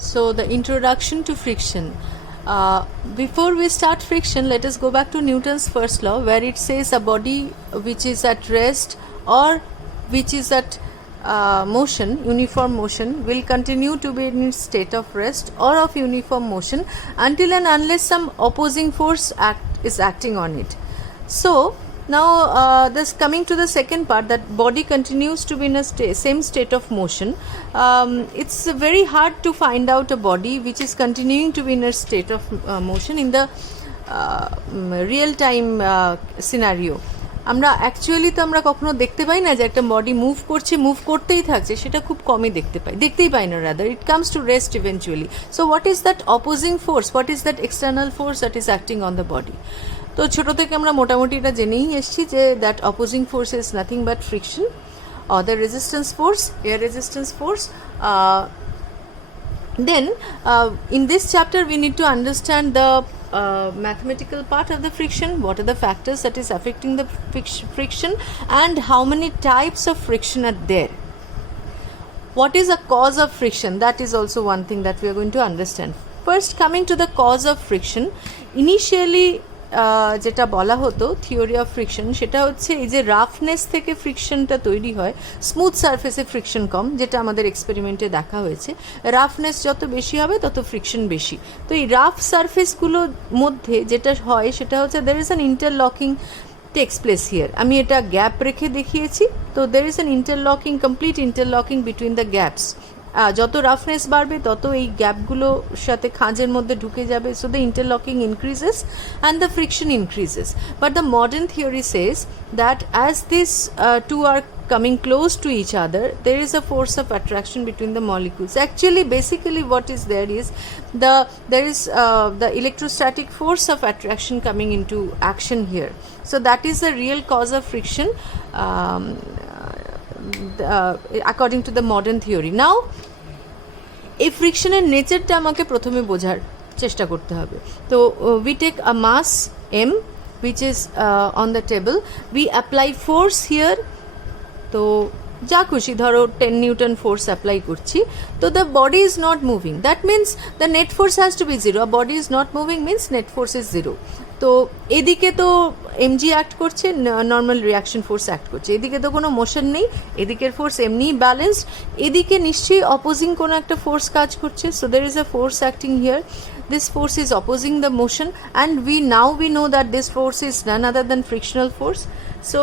So the introduction to friction. Before we start friction, let us go back to Newton's first law, where it says a body which is at rest or which is at motion, uniform motion, will continue to be in its state of rest or of uniform motion until and unless some opposing force is acting on it. So now this coming to the second part, that body continues to be in a same state of motion. It's very hard to find out a body which is continuing to be in a state of motion in the real time scenario. আমরা actually তো আমরা কখনো দেখতে পাই না যে একটা body move করছে, move করতেই থাকছে, সেটা খুব কমই দেখতেই পাই না, rather it comes to rest eventually. So what is that opposing force, what is that external force that is acting on the body? তো ছোটো থেকে আমরা মোটামুটি এটা জেনেই এসেছি যে that opposing force is nothing but friction or the resistance force, air resistance force. Then in this chapter we need to understand the mathematical part of the friction, what are the factors that is affecting the friction, and how many types of friction are there. What is a cause of friction? That is also one thing that we are going to understand. First, coming to the cause of friction, initially যেটা বলা হতো theory of friction, সেটা হচ্ছে এই যে roughness থেকে ফ্রিকশনটা তৈরি হয়, স্মুথ সারফেসে ফ্রিকশন কম, যেটা আমাদের এক্সপেরিমেন্টে দেখা হয়েছে। রাফনেস যত বেশি হবে তত ফ্রিকশন বেশি। তো এই রাফ সারফেসগুলোর মধ্যে যেটা হয় সেটা হচ্ছে there is an interlocking takes place here. আমি এটা গ্যাপ রেখে দেখিয়েছি। তো there is an interlocking, complete interlocking between the gaps. যত রাফনেস বাড়বে তত এই গ্যাপগুলোর সাথে খাঁজের মধ্যে ঢুকে যাবে, so the interlocking increases and the friction increases. But the modern theory says that as this two are coming close to each other, there is a force of attraction between the molecules. Actually, basically what is there is there is the electrostatic force of attraction coming into action here. So that is the real cause of friction according to the modern theory. Now এই ফ্রিকশনের নেচারটা আমাকে প্রথমে বোঝার চেষ্টা করতে হবে। তো we take a mass m which is on the table, we apply force here. তো যা খুশি ধরো 10 নিউটন ফোর্স অ্যাপ্লাই করছি, তো the body is not moving, that means the net force has to be zero. Body is not moving means net force is zero. তো এদিকে তো m g act করছে, নর্মাল রিয়াকশন ফোর্স অ্যাক্ট করছে, এদিকে তো কোনো মোশন নেই, এদিকের ফোর্স এমনিই ব্যালেন্সড, এদিকে নিশ্চয়ই অপোজিং কোনো একটা ফোর্স কাজ করছে। So there is a force acting here, this force is opposing the motion, and we know that this force is none other than frictional force. So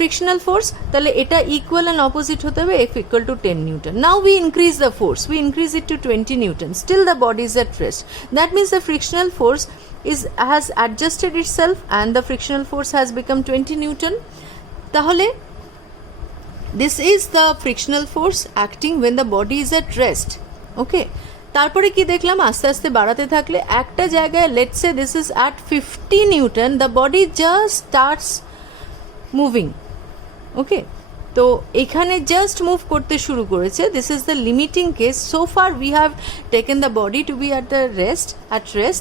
frictional force, তাহলে এটা equal and opposite হতে হবে, F equal to 10 Newton. Now we increase the force, we increase it to 20 Newton, still the body is at rest. That means the frictional force has adjusted itself and the frictional force has become 20 Newton. তাহলে this is the frictional force acting when the body is at rest. Okay, তারপরে কি দেখলাম, আস্তে আস্তে বাড়াতে থাকলে একটা জায়গায় let's say this is at 50 newton, the body just starts moving. Okay, তো এখানে জাস্ট মুভ করতে শুরু করেছে, this is the limiting case. So far we have taken the body to be at rest,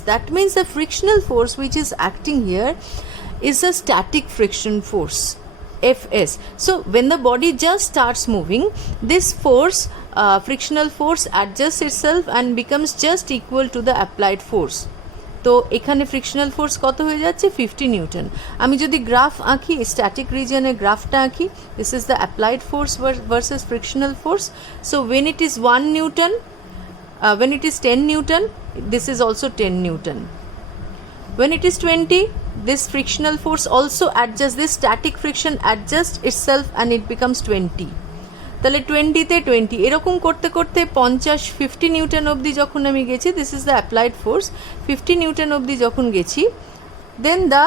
that means the frictional force which is acting here is a static friction force, Fs. So when the body just starts moving, this force, frictional force, adjusts itself and becomes just equal to the applied force. তো এখানে frictional force কত হয়ে যাচ্ছে, 50 Newton. আমি যদি graph আঁকি, static রিজনের গ্রাফটা আঁকি, this is the applied force versus frictional force. So when it is 1 Newton, when it is 10 Newton, this is also 10 Newton. When it is 20, this frictional force also adjusts, this static friction adjusts itself and it becomes 20. তাহলে 20-তে 20 এরকম করতে করতে 50 Newton অবধি যখন আমি গেছি, this is the applied force, 50 Newton অবধি যখন গেছি, দেন the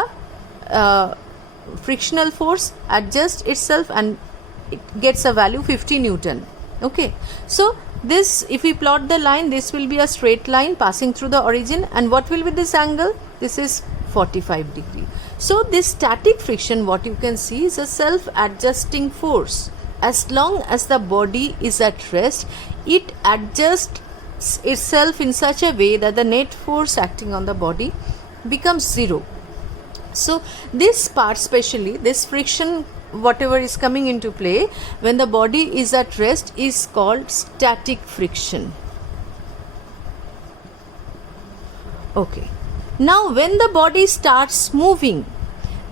frictional force adjusts itself and it gets a value 50 Newton. Okay, so this, if we plot the line, this will be a straight line passing through the origin, and what will be this angle? This is 45 degree. So this static friction, what you can see, is a self-adjusting force. As long as the body is at rest, it adjusts itself in such a way that the net force acting on the body becomes zero. So this part, especially this friction, whatever is coming into play when the body is at rest, is called static friction. Okay. Now when the body starts moving,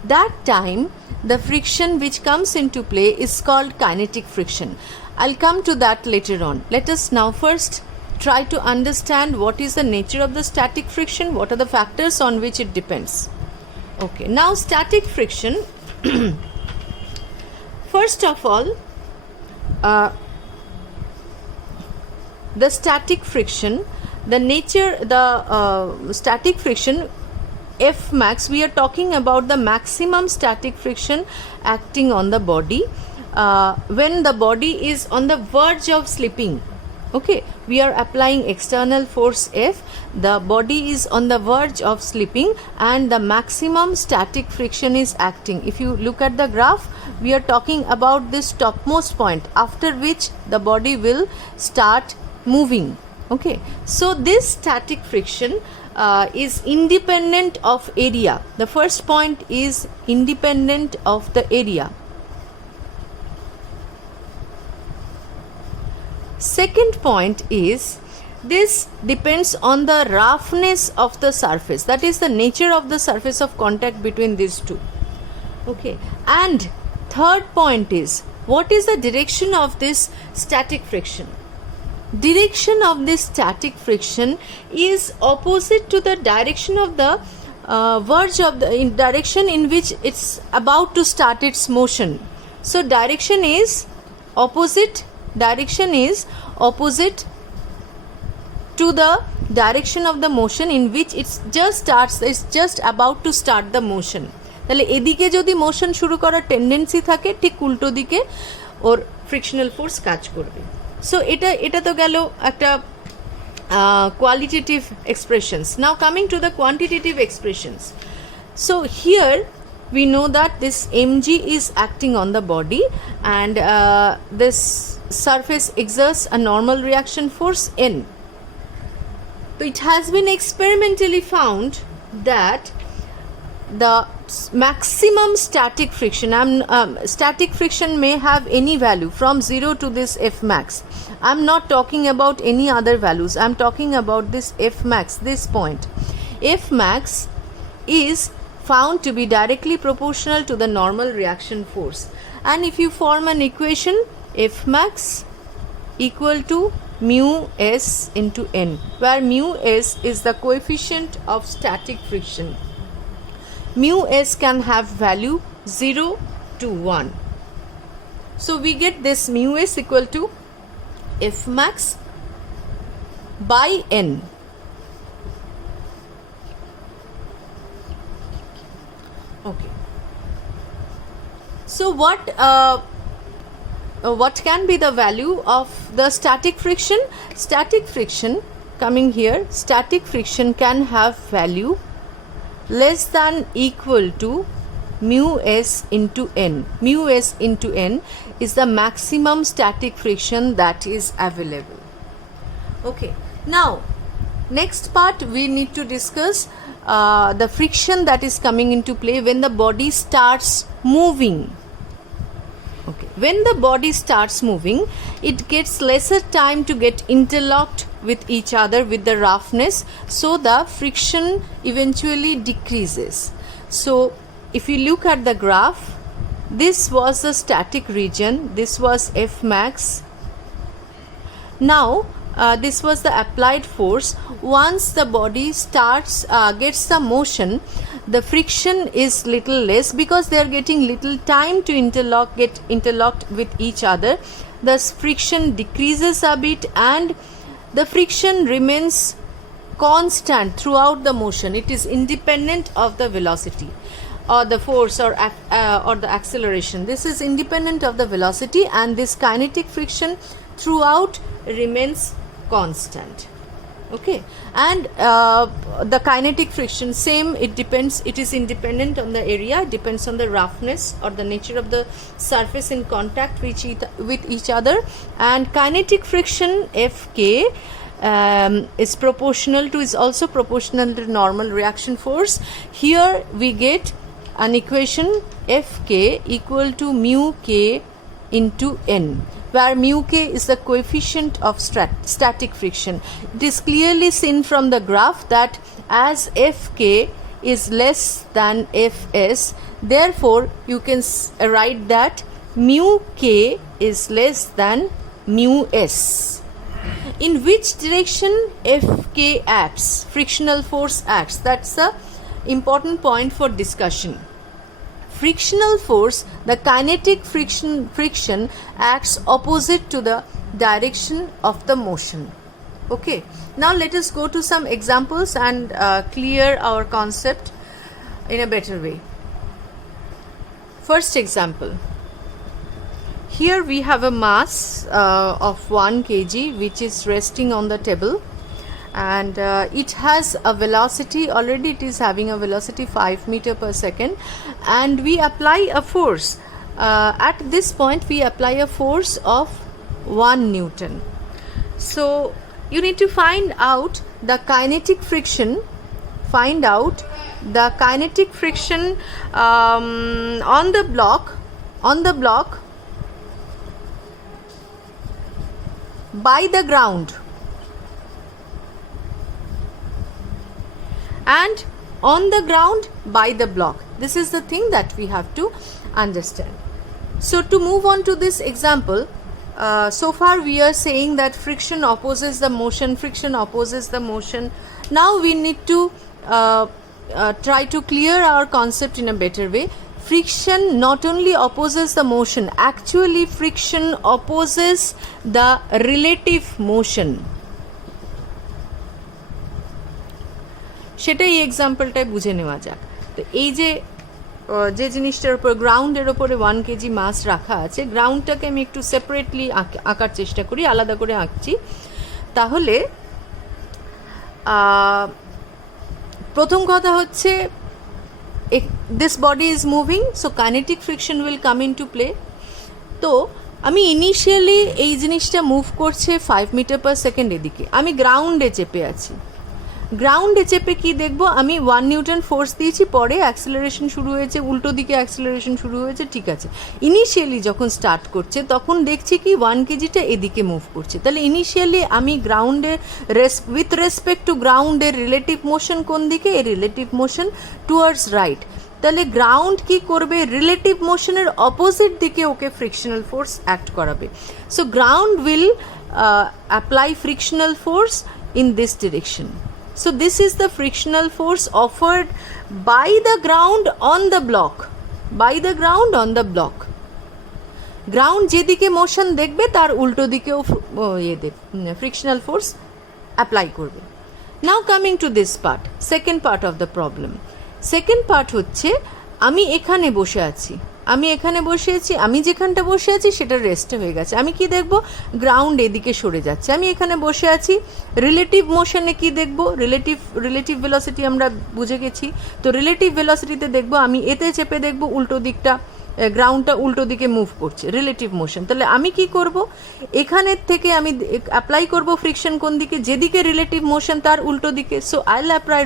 that time the friction which comes into play is called kinetic friction. I'll come to that later on. Let us now first try to understand what is the nature of the static friction, what are the factors on which it depends. Okay, now static friction. First of all, the static friction, the nature, the static friction F max, we are talking about the maximum static friction acting on the body when the body is on the verge of slipping. Okay, we are applying external force F, the body is on the verge of slipping and the maximum static friction is acting. If you look at the graph, we are talking about this topmost point after which the body will start moving. Okay, so this static friction is independent of area. The first point is independent of the area. Second point is this depends on the roughness of the surface, that is the nature of the surface of contact between these two. Okay, and third point is what is the direction of this static friction. Direction of this static friction is opposite to the direction of the verge of the direction in which it's about to start its motion. So direction is opposite to the direction of the motion in which it's just about to start the motion. তাহলে এদিকে যদি motion শুরু করার tendency থাকে ঠিক উল্টো দিকে ওর frictional force কাজ করবে. সো এটা তো গেল একটা qualitative expressions. Now coming to the quantitative expressions. So here we know that this mg is acting on the body and this surface exerts a normal reaction force n. So it has been experimentally found that the maximum static friction may have any value from 0 to this f max. I'm not talking about any other values, I'm talking about this f max, this point. F max is found to be directly proportional to the normal reaction force, and if you form an equation, f max equal to mu s into n, where mu s is the coefficient of static friction. Mu s can have value 0 to 1. So we get this mu s equal to f max by n. Okay. So what can be the value of the static friction? Static friction, coming here, static friction can have value less than equal to mu s into n. Mu s into n is the maximum static friction that is available. Okay, now next part we need to discuss the friction that is coming into play when the body starts moving. Okay, when the body starts moving, it gets lesser time to get interlocked with each other with the roughness, so the friction eventually decreases. So if you look at the graph, this was the static region, this was f max. Now this was the applied force. Once the body gets the motion, the friction is little less because they are getting little time to get interlocked with each other. Thus friction decreases a bit and the friction remains constant throughout the motion. It is independent of the velocity or the force or the acceleration. This is independent of the velocity and this kinetic friction throughout remains constant. Okay, and the kinetic friction, same, it is independent on the area, depends on the roughness or the nature of the surface in contact with each other, and kinetic friction Fk is also proportional to normal reaction force. Here we get an equation Fk equal to mu k into n, where mu k is the coefficient of static friction. It is clearly seen from the graph that as Fk is less than Fs, therefore you can write that mu k is less than mu s. In which direction Fk acts, frictional force acts? That's the important point for discussion. Frictional force, the kinetic friction acts opposite to the direction of the motion. Okay, now let us go to some examples and clear our concept in a better way. First example. Here we have a mass of 1 kg which is resting on the table, and it has a velocity, already it is having a velocity 5 meter per second, and we apply a force. At this point we apply a force of 1 Newton. So you need to find out the kinetic friction, on the block by the ground, and on the ground by the block. This is the thing that we have to understand. So to move on to this example, so far we are saying that friction opposes the motion. Now we need to try to clear our concept in a better way. Friction not only opposes the motion, actually friction opposes the relative motion. সেটাই এই এক্সাম্পলটায় বুঝে নেওয়া যাক। তো এই যে জিনিসটার উপর, গ্রাউন্ডের ওপরে 1 কেজি মাস রাখা আছে, গ্রাউন্ডটাকে আমি একটু সেপারেটলি আঁকার চেষ্টা করি, আলাদা করে আঁকছি। তাহলে প্রথম কথা হচ্ছে, this body is moving, so kinetic friction will come into play. তো আমি ইনিশিয়ালি এই জিনিসটা মুভ করছে 5 মিটার পার সেকেন্ড এদিকে, আমি গ্রাউন্ডে চেপে আছি। গ্রাউন্ডে চেপে কি দেখব, আমি 1 নিউটন ফোর্স দিয়েছি, পরে অ্যাক্সেলারেশন শুরু হয়েছে, উল্টো দিকে অ্যাক্সেলারেশন শুরু হয়েছে, ঠিক আছে। ইনিশিয়ালি যখন স্টার্ট করছে তখন দেখছি কি 1 কেজিটা এদিকে মুভ করছে, তাহলে ইনিশিয়ালি আমি গ্রাউন্ডের উইথ রেসপেক্ট টু গ্রাউন্ডের রিলেটিভ মোশন কোন দিকে, এই রিলেটিভ মোশন টুয়ার্ডস রাইট। তাহলে গ্রাউন্ড কি করবে, রিলেটিভ মোশনের অপোজিট দিকে ওকে ফ্রিকশনাল ফোর্স অ্যাক্ট করাবে। So ground will apply frictional force in this direction. So this is the frictional force offered by the ground on the block. Ground যেদিকে motion দেখবে তার উল্টো দিকেও frictional force apply করবে. Now coming to this part, second part of the problem. Second part হচ্ছে, আমি এখানে বসে আছি, আমি যেখানটা বসে আছি সেটা রেস্ট হয়ে গেছে। আমি কি দেখব, গ্রাউন্ড এদিকে সরে যাচ্ছে, আমি এখানে বসে আছি। রিলেটিভ মোশনে কি দেখব, রিলেটিভ ভেলোসিটি আমরা বুঝে গেছি। তো রিলেটিভ ভেলোসিটিতে দেখব, আমি এতে চেপে দেখব উল্টো দিকটা, গ্রাউন্ডটা উল্টো দিকে মুভ করছে, রিলেটিভ মোশন। তাহলে আমি কি করব, এখানের থেকে আমি অ্যাপ্লাই করব ফ্রিকশন কোন দিকে, যেদিকে রিলেটিভ মোশন তার উল্টো দিকে। So I will apply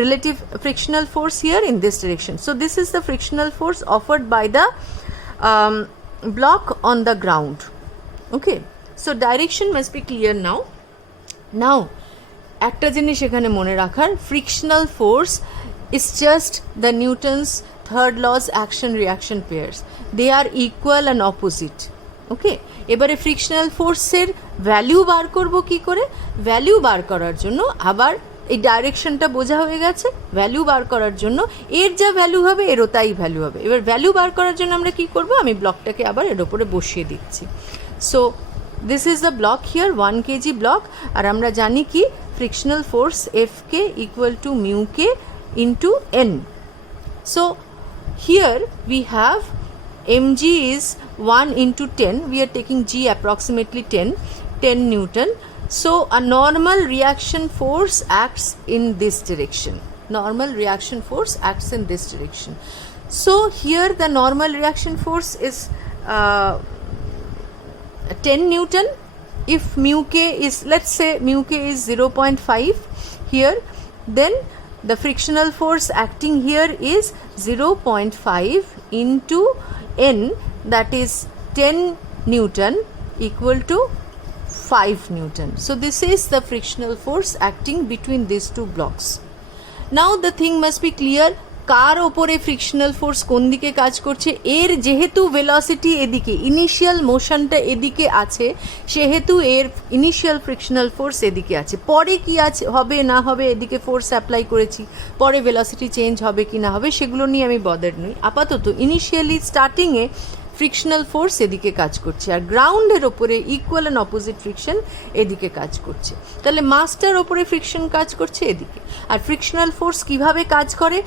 relative frictional force here in this direction. So this is the frictional force offered by the block on the ground. Okay, so direction must be clear now. একটা জিনিস এখানে মনে রাখার, frictional force is just the Newton's third laws action reaction pairs. They are equal and opposite. Okay, এবারে frictional ফোর্সের value বার করব কি করে, ভ্যালু বার করার জন্য আবার এই ডাইরেকশনটা বোঝা হয়ে গেছে, ভ্যালু বার করার জন্য এর যা ভ্যালু হবে এরও তাই ভ্যালু হবে। এবার ভ্যালু বার করার জন্য আমরা কি করব, আমি ব্লকটাকে আবার এর উপরে বসিয়ে দিচ্ছি। So this is the block here, 1 kg block, আর আমরা জানি কি frictional force Fk equal to mu K into n. So here we have mg is 1 into 10, we are taking g approximately 10 Newton. So a normal reaction force acts in this direction. So here the normal reaction force is 10 Newton. If mu k is, let's say mu k is 0.5 here, then the frictional force acting here is 0.5 into n, that is 10 Newton equal to 5 Newton. So this is the frictional force acting between these two blocks. Now the thing must be clear, কার ওপরে frictional force কোন দিকে কাজ করছে। এর যেহেতু velocity এদিকে, initial মোশনটা এদিকে আছে, সেহেতু এর ইনিশিয়াল ফ্রিকশনাল ফোর্স এদিকে আছে। পরে কি আছে, হবে না হবে, এদিকে ফোর্স অ্যাপ্লাই করেছি, পরে ভেলোসিটি চেঞ্জ হবে কি না হবে সেগুলো নিয়ে আমি বদার নই। আপাতত ইনিশিয়ালি স্টার্টিংয়ে ফ্রিকশনাল ফোর্স এদিকে কাজ করছে, আর গ্রাউন্ডের ওপরে ইকুয়াল অ্যান্ড অপোজিট ফ্রিকশন এদিকে কাজ করছে। তাহলে মাসটার ওপরে ফ্রিকশন কাজ করছে এদিকে। আর ফ্রিকশনাল ফোর্স কিভাবে কাজ করে,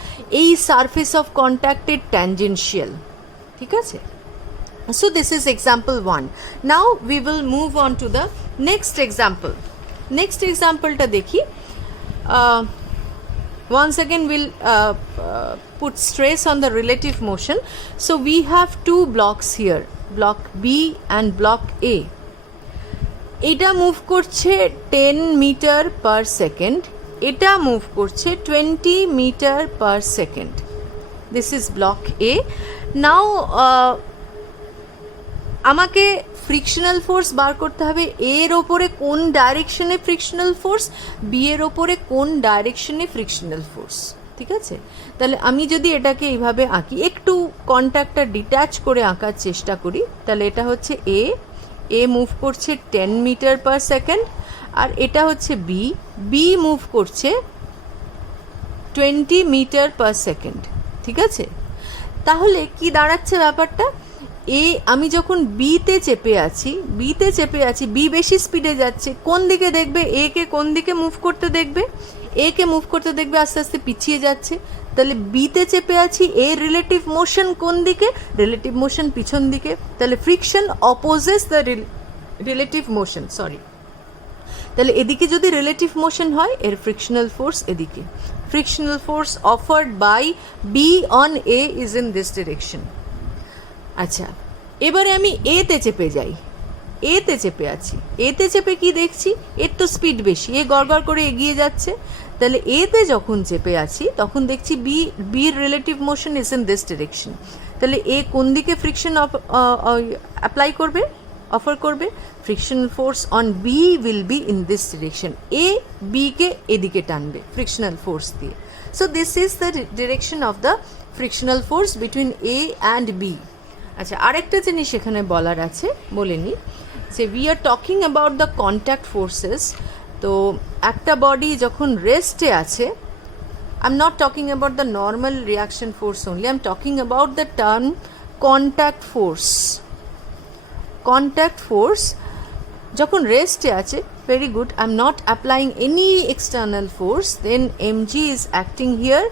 এই সারফেস অফ কন্ট্যাক্টের ট্যানজেনশিয়াল, ঠিক আছে। So this is example 1. Now we will move on to the next example. Next example টা দেখি। Once again we'll put stress on the relative motion. So we have two blocks here, block B and block A. এটা move করছে 10 metre per second, এটা move করছে 20 metre per second. This is block A. Now আমাকে frictional force বার করতে হবে, এর ওপরে কোন ডাইরেকশনে ফ্রিকশনাল ফোর্স, বি এর ওপরে কোন ডাইরেকশনে ফ্রিকশনাল ফোর্স, ঠিক আছে। তাহলে আমি যদি এটাকে এইভাবে আঁকি, একটু কন্ট্যাক্টটা ডিট্যাচ করে আঁকার চেষ্টা করি, তাহলে এটা হচ্ছে এ, এ মুভ করছে 10 মিটার পার সেকেন্ড, আর এটা হচ্ছে বি, বি মুভ করছে 20 মিটার পার সেকেন্ড, ঠিক আছে। তাহলে কি দাঁড়াচ্ছে ব্যাপারটা, এ আমি যখন বিতে চেপে আছি, বি বেশি স্পিডে যাচ্ছে, কোন দিকে দেখবে, এ কে কোন দিকে মুভ করতে দেখবে, এ কে মুভ করতে দেখবে আস্তে আস্তে পিছিয়ে যাচ্ছে। তাহলে বিতে চেপে আছি, এর রিলেটিভ মোশন কোন দিকে, রিলেটিভ মোশন পিছন দিকে, তাহলে friction opposes the relative motion, sorry. তাহলে এদিকে যদি রিলেটিভ মোশন হয়, এর ফ্রিকশনাল ফোর্স এদিকে। Frictional force offered by B on A is in this direction. আচ্ছা, এবারে আমি এতে চেপে যাই, এতে চেপে আছি, এতে চেপে কি দেখছি, এর তো স্পিড বেশি, এ গড়গড় করে এগিয়ে যাচ্ছে। তাহলে এতে যখন চেপে আছি তখন দেখছি বির relative motion is in this direction. তাহলে এ কোন দিকে ফ্রিকশন অ্যাপ্লাই করবে, অফার করবে, frictional force on B will be in this direction. A বিকে এদিকে টানবে ফ্রিকশনাল ফোর্স দিয়ে। So this is the direction of the frictional force between A and B. আচ্ছা, আরেকটা জিনিস এখানে বলার আছে, বলে নিই, যে we are talking about the contact forces. তো একটা বডি যখন রেস্টে আছে, I am not talking about the normal reaction force only, I am talking about the term contact force. Contact force যখন রেস্টে আছে, very good, I am not applying any external force, then mg is acting here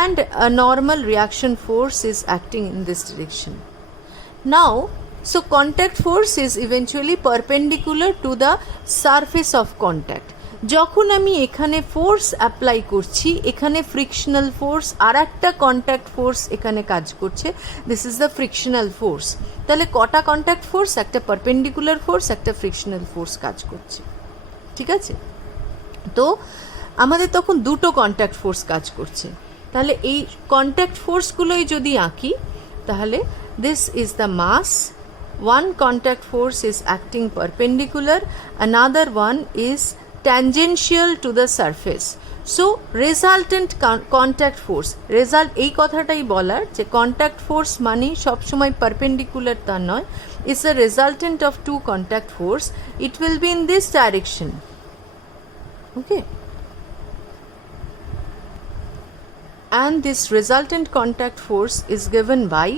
and a normal reaction force is acting in this direction. Now, so contact force is eventually perpendicular to the surface of contact. যখন আমি এখানে force apply করছি, এখানে frictional force আর একটা contact force এখানে কাজ করছে, this is the frictional force. তাহলে কটা কন্ট্যাক্ট ফোর্স, একটা পারপেন্ডিকুলার ফোর্স, একটা ফ্রিকশনাল ফোর্স কাজ করছে, ঠিক আছে। তো আমাদের তখন দুটো কন্ট্যাক্ট ফোর্স কাজ করছে। তাহলে এই কন্ট্যাক্ট ফোর্সগুলোই যদি আঁকি, তাহলে this is the mass, one contact force is acting perpendicular, another one is tangential to the surface. So resultant contact force, result এই কথাটাই বলার, যে contact force মানে সবসময় perpendicular তা নয়, is a resultant of two contact force, it will be in this direction, okay. And this resultant contact force is given by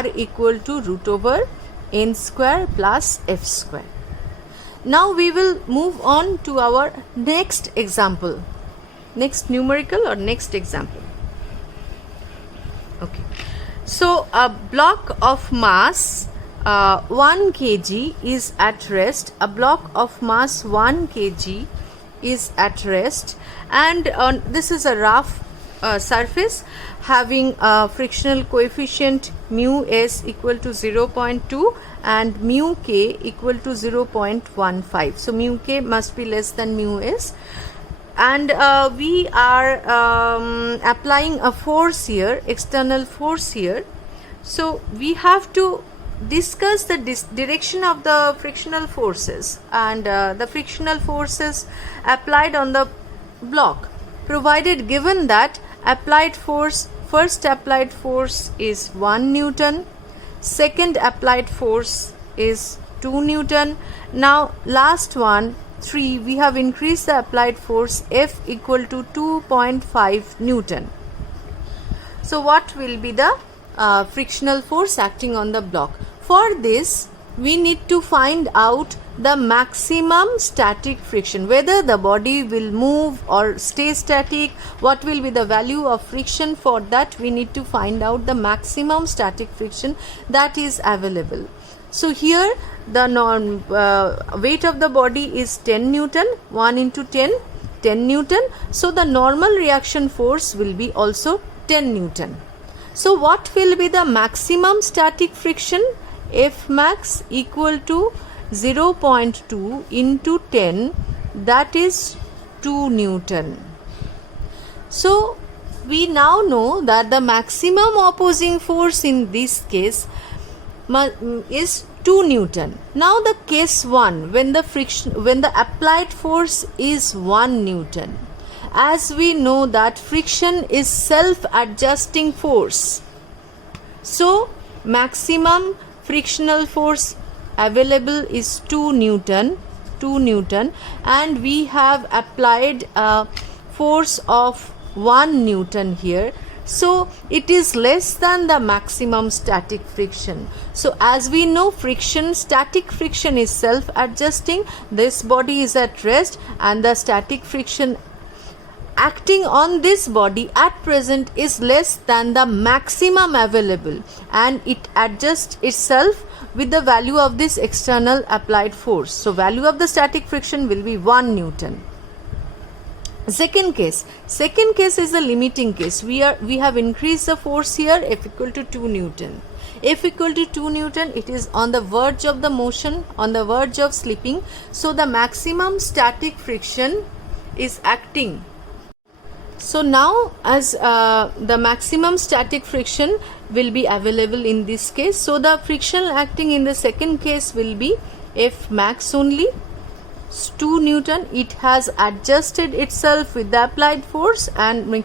R equal to root over n square plus f square. Now we will move on to our next example, next numerical or next example. Okay, so a block of mass 1 kg is at rest, a block of mass 1 kg is at rest, and this is a rough surface having a frictional coefficient mu s equal to 0.2 and mu k equal to 0.15. So mu k must be less than mu s, and we are applying a force here, external force here. So we have to discuss the direction of the frictional forces and the frictional forces applied on the block, provided given that first applied force is 1 Newton, second applied force is 2 Newton. Now last one 3, we have increased the applied force F equal to 2.5 Newton. So what will be the frictional force acting on the block? For this we need to find out the maximum static friction, whether the body will move or stay static, what will be the value of friction. For that we need to find out the maximum static friction that is available. So here the weight of the body is 10 Newton, 1 into 10 Newton. So the normal reaction force will be also 10 Newton. So what will be the maximum static friction? F max equal to 0.2 into 10, that is 2 Newton. So we now know that the maximum opposing force in this case is 2 Newton. Now the case 1, when the applied force is 1 Newton. As we know that friction is self-adjusting force. So maximum frictional force available is 2 Newton, and we have applied a force of 1 Newton here. So it is less than the maximum static friction. So as we know, static friction is self-adjusting. This body is at rest and the static friction acting on this body at present is less than the maximum available, and it adjusts itself with the value of this external applied force. So value of the static friction will be 1 Newton. Second case is the limiting case. We have increased the force here, F equal to 2 Newton. F equal to 2 Newton, it is on the verge of the motion, on the verge of slipping. So the maximum static friction is acting. So now as the maximum static friction will be available in this case, so the friction acting in the second case will be F max only, 2 Newton. It has adjusted itself with the applied force and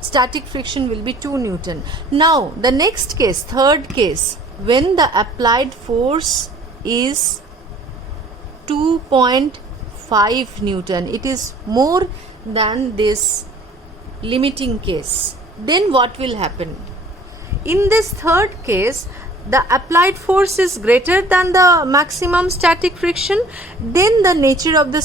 static friction will be 2 Newton. Now the next case, third case, when the applied force is 2.5 Newton, it is more than this limiting case. Then what will happen? In this third case, the applied force is greater than the maximum static friction. Then the nature of the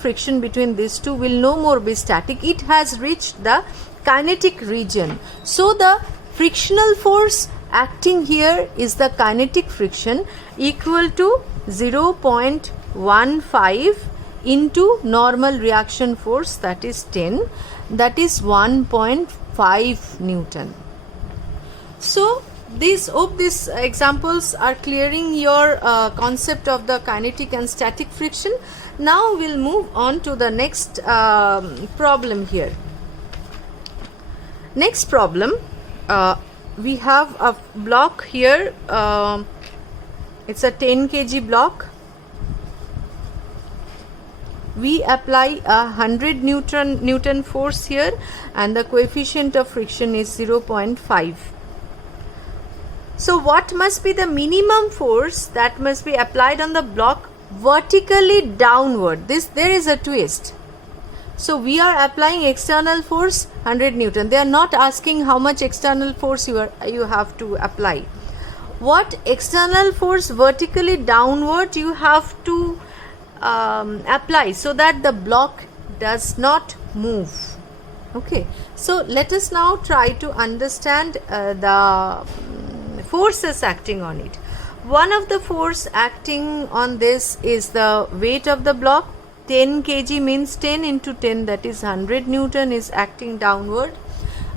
friction between these two will no more be static. It has reached the kinetic region. So the frictional force acting here is the kinetic friction equal to 0.15 into normal reaction force, that is 10, that is 1.5 Newton. So hope these examples are clearing your concept of the kinetic and static friction. Now we'll move on to the next problem here. Next problem, we have a block here, it's a 10 kg block. We apply a 100 Newton force here and the coefficient of friction is 0.5. So what must be the minimum force that must be applied on the block vertically downward? There is a twist. So we are applying external force 100 Newton. They are not asking how much external force you have to apply. What external force vertically downward you have to apply so that the block does not move. Okay, so let us now try to understand the forces acting on it. One of the force acting on this is the weight of the block. 10 kg means 10 into 10, that is 100 Newton is acting downward.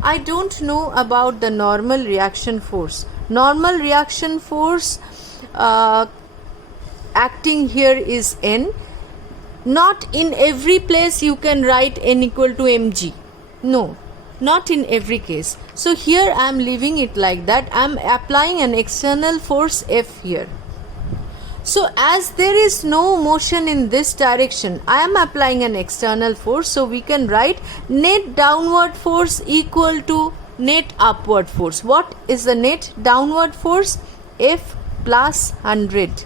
I don't know about the normal reaction force. Normal reaction force acting here is N. Not in every place you can write N equal to mg. No. not in every case. So here I am leaving it like that. I am applying an external force F here. So as there is no motion in this direction, I am applying an external force. So we can write net downward force equal to net upward force. What is the net downward force? F plus 100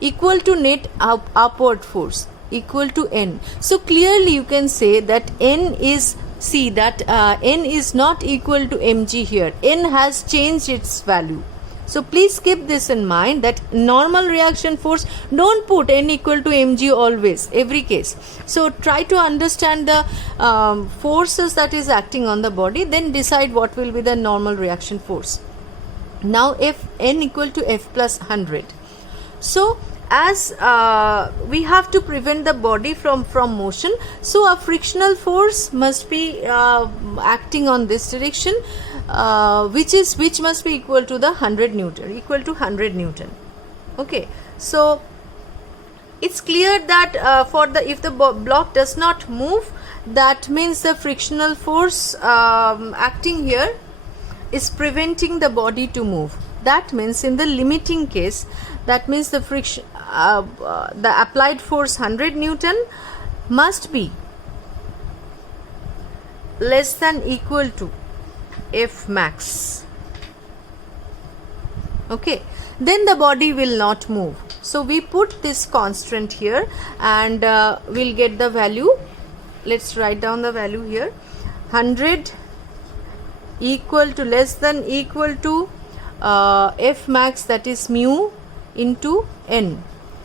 equal to net upward force equal to N. So clearly you can say that N is, see that N is not equal to mg here. N has changed its value. So please keep this in mind, that normal reaction force, don't put N equal to mg always, every case. So try to understand the forces that is acting on the body, then decide what will be the normal reaction force. Now if N equal to F plus 100. So as we have to prevent the body from motion, so a frictional force must be acting on this direction, which must be equal to the 100 Newton, equal to 100 Newton. Okay, so it's clear that for the, if the block does not move, that means the frictional force acting here is preventing the body to move. That means in the limiting case, that means the friction, the applied force 100 Newton must be less than equal to F max. Okay, then the body will not move. So we put this constant here and we'll get the value. Let's write down the value here. 100 equal to less than equal to F max, that is mu into N.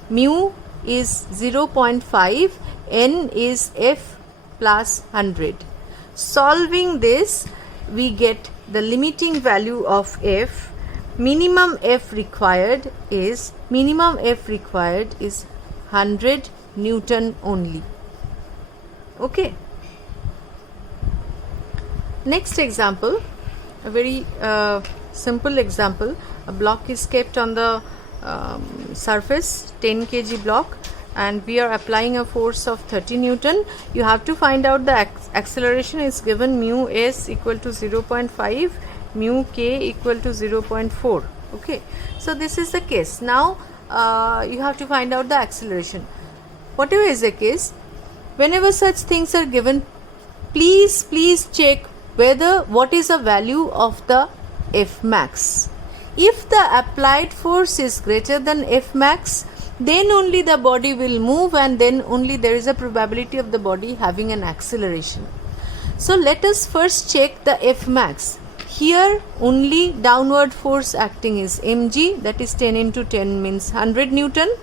Mu is 0.5, N is F plus 100. Solving this, we get the limiting value of F. Minimum F required is 100 Newton only. Okay. Next example, a very simple example. A block is kept on the surface, 10 kg block, and we are applying a force of 30 Newton. You have to find out the acceleration is given mu s equal to 0.5, mu k equal to 0.4. Okay, so this is the case. Now you have to find out the acceleration. Whatever is the case, whenever such things are given, please check whether what is the value of the F max. If the applied force is greater than F max, then only the body will move, and then only there is a probability of the body having an acceleration. So let us first check the F max. Here only downward force acting is mg, that is 10 into 10 means 100 Newton,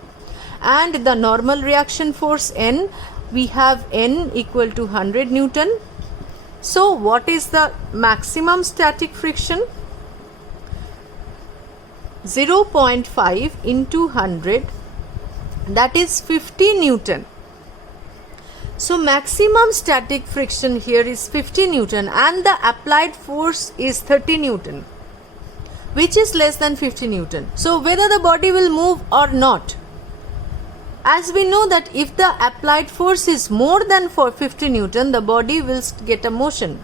and the normal reaction force N, we have N equal to 100 Newton. So what is the maximum static friction? 0.5 into 100, that is 50 Newton. So maximum static friction here is 50 Newton and the applied force is 30 Newton, which is less than 50 Newton. So whether the body will move or not, as we know that if the applied force is more than 50 Newton, the body will get a motion.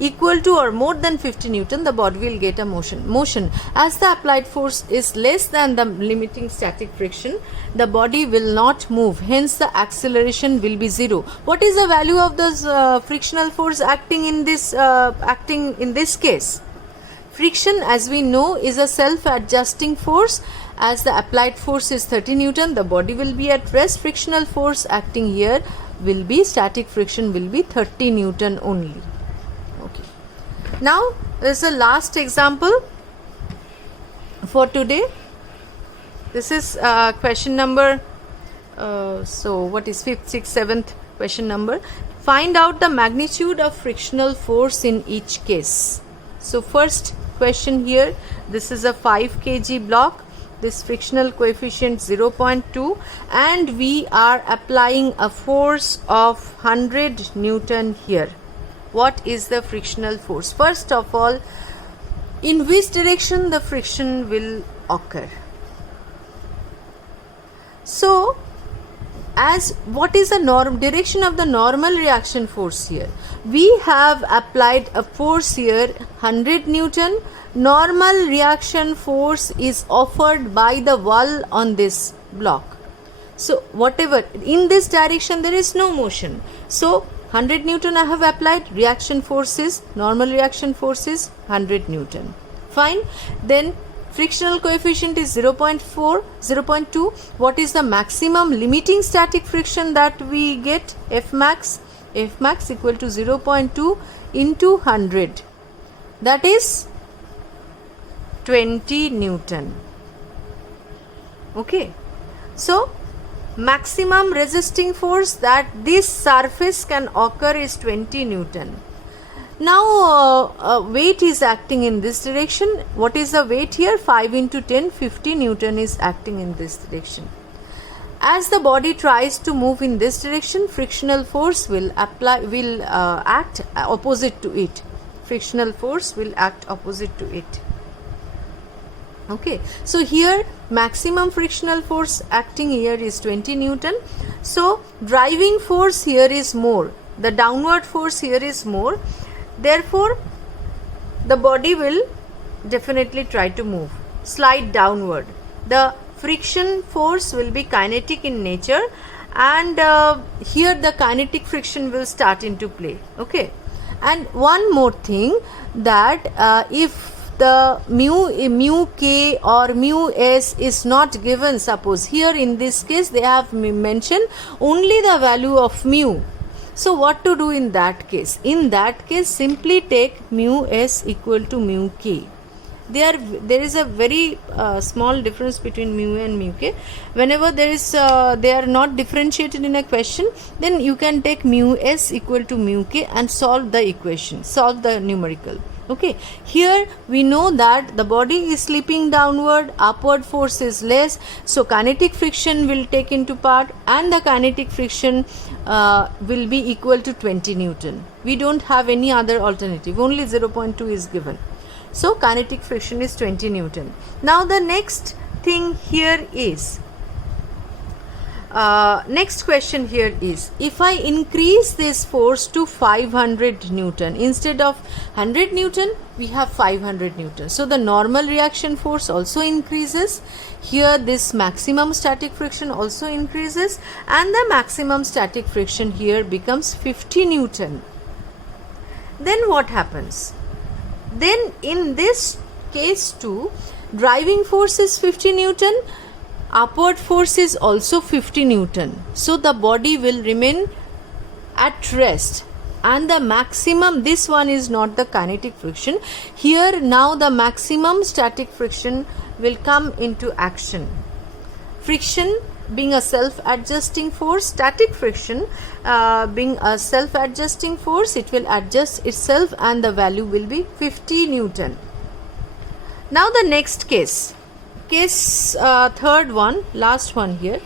Equal to or more than 50 Newton, the body will get a motion. As the applied force is less than the limiting static friction, the body will not move. Hence, the acceleration will be 0. What is the value of this frictional force acting in this case? Friction, as we know, is a self-adjusting force. As the applied force is 30 Newton, the body will be at rest. Frictional force acting here will be, static friction will be 30 Newton only. Now this is the last example for today. This is question number so what is 5th, 6th, 7th question number. Find out the magnitude of frictional force in each case. So first question here, this is a 5 kg block, this frictional coefficient 0.2, and we are applying a force of 100 Newton here. What is the frictional force? First of all, in which direction the friction will occur? So as what is the direction of the normal reaction force here? We have applied a force here 100 Newton. Normal reaction force is offered by the wall on this block. So whatever in this direction there is no motion. So 100 Newton I have applied, reaction force is, normal reaction force is 100 Newton. Fine. Then frictional coefficient is 0.4, 0.2. What is the maximum limiting static friction that we get? F max equal to 0.2 into 100. That is 20 Newton. Okay. So maximum resisting force that this surface can occur is 20 Newton. Now weight is acting in this direction. What is the weight here? 5 into 10, 50 Newton is acting in this direction. As the body tries to move in this direction, frictional force will act opposite to it. Frictional force will act opposite to it. Okay, so here maximum frictional force acting here is 20 Newton. So driving force here is more. The downward force here is more. Therefore, the body will definitely try to move, slide downward. The friction force will be kinetic in nature, and here the kinetic friction will start into play. Okay, and one more thing, that if the mu k or mu s is not given, suppose here in this case they have mentioned only the value of mu. So what to do in that case? In that case, simply take mu s equal to mu k. There is a very small difference between mu and mu k. Whenever they are not differentiated in a question, then you can take mu s equal to mu k and solve the equation, solve the numerical. Okay, here we know that the body is slipping downward, upward force is less, so kinetic friction will take into part, and the kinetic friction will be equal to 20 Newton. We don't have any other alternative, only 0.2 is given. So kinetic friction is 20 Newton. Now the next thing here is, next question here is, if I increase this force to 500 Newton, instead of 100 Newton we have 500 Newton, so the normal reaction force also increases. Here this maximum static friction also increases, and the maximum static friction here becomes 50 Newton. Then what happens? Then in this case too, driving force is 50 Newton, upward force is also 50 Newton. So the body will remain at rest, and the maximum, this one is not the kinetic friction. Here now the maximum static friction will come into action. Friction being a self-adjusting force, static friction being a self-adjusting force, it will adjust itself and the value will be 50 Newton. Now the next case. Third one, last one here.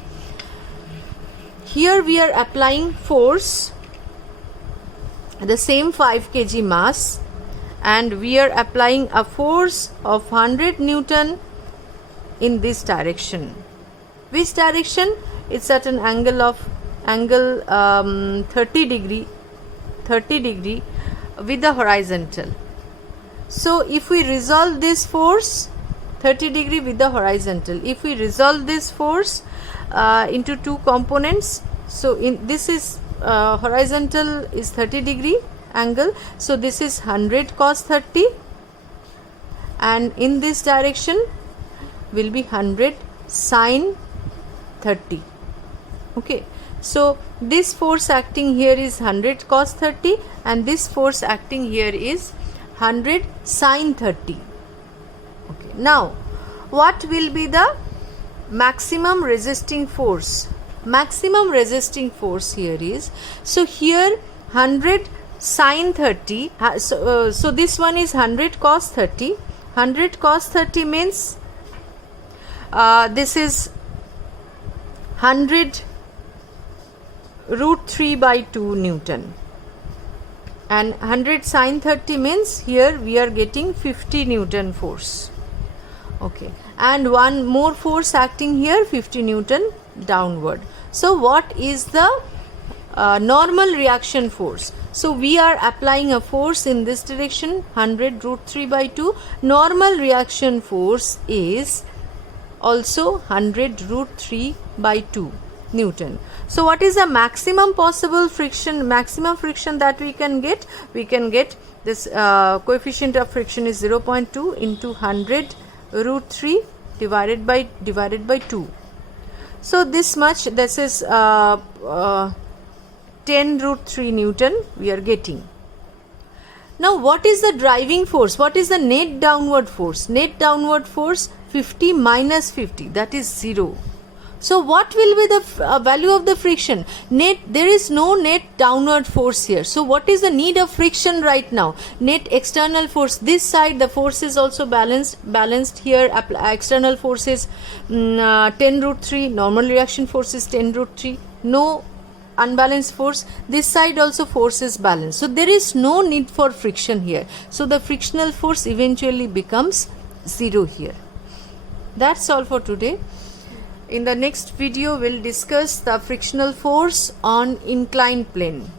Here we are applying force, the same 5 kg mass, and we are applying a force of 100 Newton in this direction. Which direction? It's at an angle 30 degree with the horizontal. So if we resolve this force 30 degree with the horizontal, if we resolve this force into two components, so in this is horizontal is 30 degree angle, so this is 100 cos 30, and in this direction will be 100 sin 30. Okay, so this force acting here is 100 cos 30, and this force acting here is 100 sin 30. Okay, now what will be the maximum resisting force? Maximum resisting force here is, so here 100 sin 30, so this one is 100 cos 30. 100 cos 30 means this is 100 root 3 by 2 Newton, and 100 sin 30 means here we are getting 50 Newton force. Okay, and one more force acting here, 50 Newton downward. So what is the normal reaction force? So we are applying a force in this direction, 100 root 3 by 2. Normal reaction force is also 100 root 3 by 2 Newton. So what is the maximum possible friction, that we can get? We can get this coefficient of friction is 0.2 into 100 root 3 divided by 2. So this much, this is 10 root 3 Newton we are getting. Now what is the driving force? What is the net downward force? Net downward force 50 minus 50, that is 0. So what will be the value of the friction? Net, there is no net downward force here. So what is the need of friction right now? Net external force. This side the force is also balanced here. External force is 10 root 3. Normal reaction force is 10 root 3. No unbalanced force. This side also force is balanced. So there is no need for friction here. So the frictional force eventually becomes 0 here. That's all for today. In the next video, we'll discuss the frictional force on inclined plane.